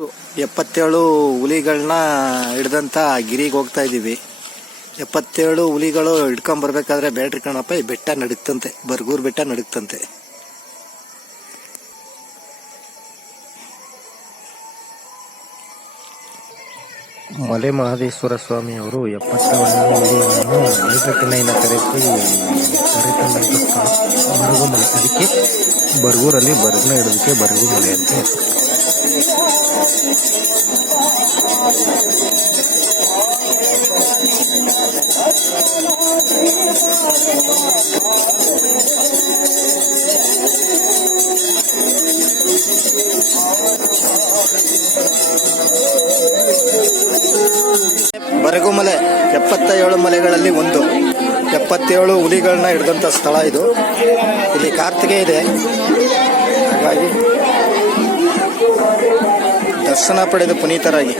77 ಹುಲಿಗಳನ್ನ ಹಿಡ್ದಂತ ಗಿರಿಗೆ ಹೋಗ್ತಾ ಇದೀವಿ. 77 ಹುಲಿಗಳು ಹಿಡ್ಕೊಂಡ್ ಬರ್ಬೇಕಾದ್ರೆ ಬ್ಯಾಟ್ರಿ ಕಣಪ್ಪ ಈ ಬೆಟ್ಟ ನಡುಕ್ತಂತೆ, ಬರ್ಗೂರ್ ಬೆಟ್ಟ ನಡುಕ್ತಂತೆ. ಮಲೆ ಮಹದೇಶ್ವರ ಸ್ವಾಮಿ ಅವರು 77 ಹುಲಿಗಳನ್ನು ಏಕಕನೈನ ಕರೆಸಿ ಕರೆತಂದಂತ ಸ್ಥಳ ಬರಗುಮಲೆ. ಅದಕ್ಕೆ ಬರ್ಗೂರಲ್ಲಿ ಬರ್ಗನ ಹಿಡೋದಕ್ಕೆ ಬರಗುಮಲೆ ಅಂತ ಹೆಸರು. ಬರಗುಮಲೆ 77 ಮಲೆಗಳಲ್ಲಿ ಒಂದು. 77 ಹುಲಿಗಳನ್ನ ಹಿಡಿದಂತ ಸ್ಥಳ ಇದು. ಇಲ್ಲಿ ಕಾರ್ತಿಗೆ ಇದೆ, ಹಾಗಾಗಿ ದರ್ಶನ ಪಡೆದು ಪುನೀತರಾಗಿ.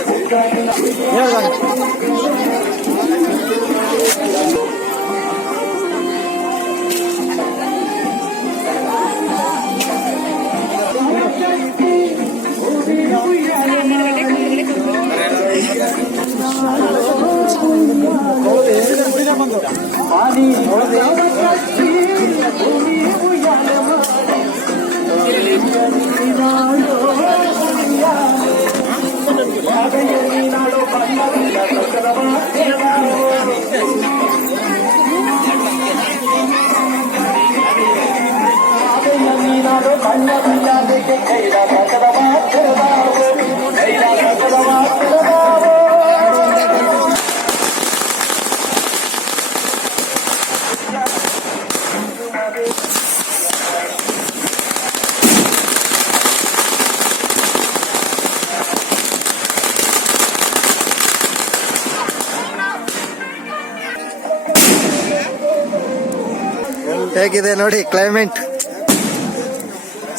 ಹೇಗಿದೆ ನೋಡಿ ಕ್ಲೈಮೇಟ್,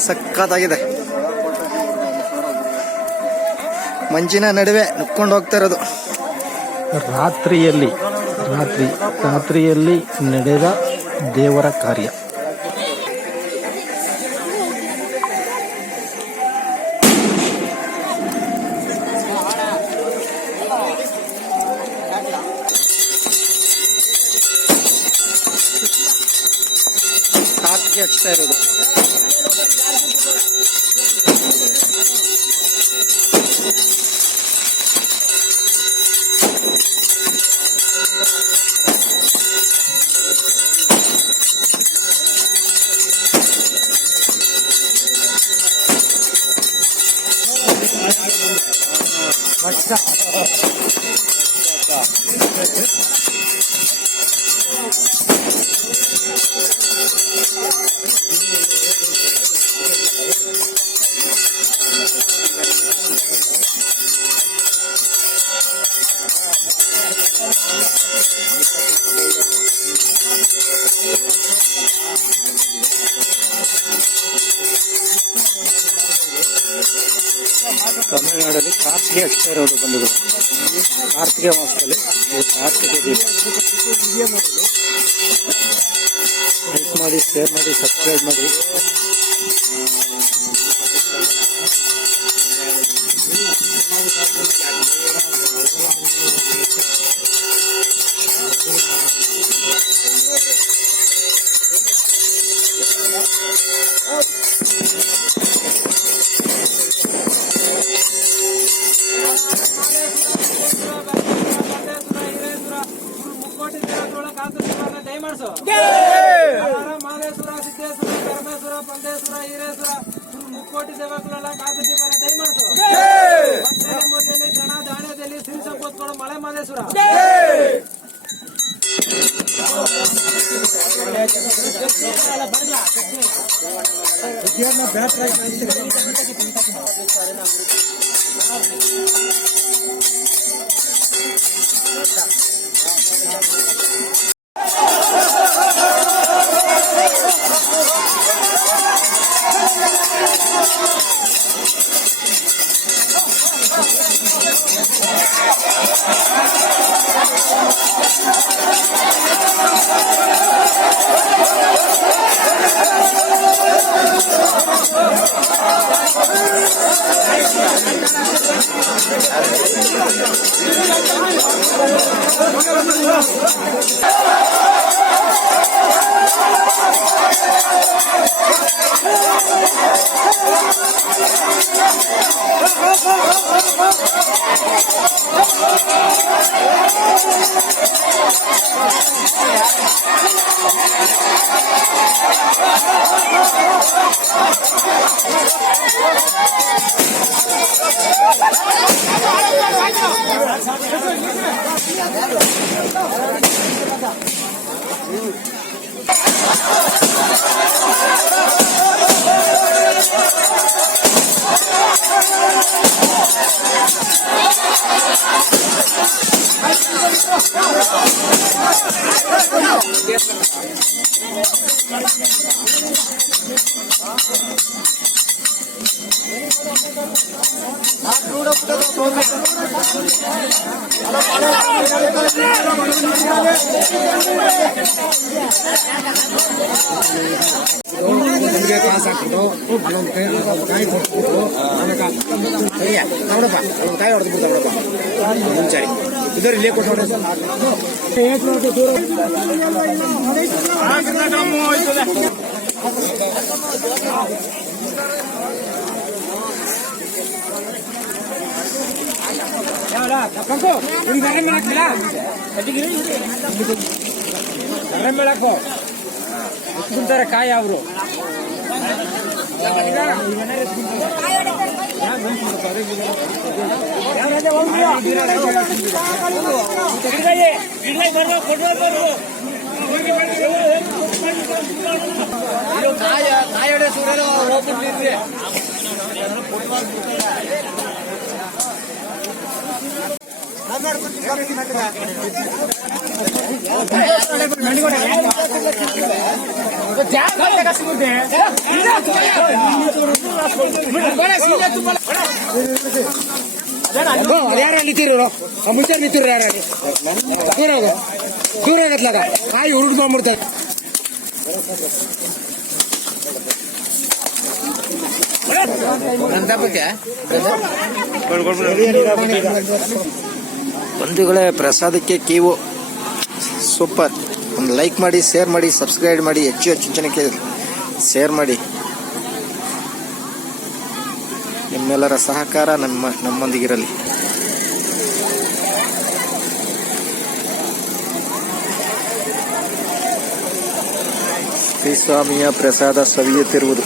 ಸಖತ್ತಾಗಿದೆ. ಮಂಜಿನ ನಡುವೆ ನುಕ್ಕೊಂಡು ಹೋಗ್ತಾ ಇರೋದು. ರಾತ್ರಿಯಲ್ಲಿ ನಡೆದ ದೇವರ ಕಾರ್ಯ. ಕಾರ್ತಿಗೆ ಹಚ್ತಾ ಇರೋದು. ತಮಿಳುನಾಡಲ್ಲಿ ಕಾರ್ತಿಗೆ ಹಚ್ತಾ ಇರೋದು ಬಂಧುಗಳು. ಕಾರ್ತಿಗೆ ಮಾಸದಲ್ಲಿ ಕಾರ್ತಿಗೆ ದೀಪ. ಲೈಕ್ ಮಾಡಿ, ಶೇರ್ ಮಾಡಿ, ಸಬ್ಸ್ಕ್ರೈಬ್ ಮಾಡಿ. ಮಾದೇಶ್ವರ, ಸಿದ್ದೇಶ್ವರ, ಪರಮೇಶ್ವರ, ಪಂದೇಶ್ವರ, ಈರೇಶ್ವರ, ಮುಕ್ಕೋಟಿ ದೇವತೆಗಳೆಲ್ಲ ಕಾಕತಿ ಬರ ದಯ ಮಾಡಿಸು. ಮೋದಿಯಲ್ಲಿ ಜನ ಧಾನ್ಯದಲ್ಲಿ ಸಿರಿ ಸಂಪತ್ಗಳು ಮಳೆ ಮಾದೇಶ್ವರ. ನಮಗೆ ಕಾಸು ಹಾಕ್ಬಿಟ್ಟು ಅಲ್ಲೊಂದು ಕಾಯಿ ಕೊಟ್ಬಿಟ್ಟು ಸರಿಯಾ ನೋಡಪ್ಪ ಒಂದು ಕಾಯಿ ಹೊಡೆದು ಬಿಡ್ತಾ ನೋಡಪ್ಪ ಮುಂಚೆ ಇದರ ಇಲ್ಲೇ ಕೊಟ್ಟು ಕುಂತಾರೆ ಕಾಯಿ ಅವರು ಯಾರು ನಿಂತಿರೋ ಮುಂಚೆ ನಿಂತಿರೋ ಯಾರು ದೂರ ದೂರ ಆಗತ್ಲಾಗ ಕಾಯಿ ಹುರುಡು ಬಂದ್ಬಿಡ್ತಾರೆ. ಬಂಧುಗಳೇ, ಪ್ರಸಾದಕ್ಕೆ ಕೀವು ಸೂಪರ್. ಒಂದು ಲೈಕ್ ಮಾಡಿ, ಶೇರ್ ಮಾಡಿ, ಸಬ್ಸ್ಕ್ರೈಬ್ ಮಾಡಿ, ಹೆಚ್ಚು ಜನಕ್ಕೆ ಶೇರ್ ಮಾಡಿ. ನಿಮ್ಮೆಲ್ಲರ ಸಹಕಾರ ನಮ್ಮೊಂದಿಗಿರಲಿ. ಶ್ರೀ ಸ್ವಾಮಿಯ ಪ್ರಸಾದ ಸವಿಯುತ್ತಿರುವುದು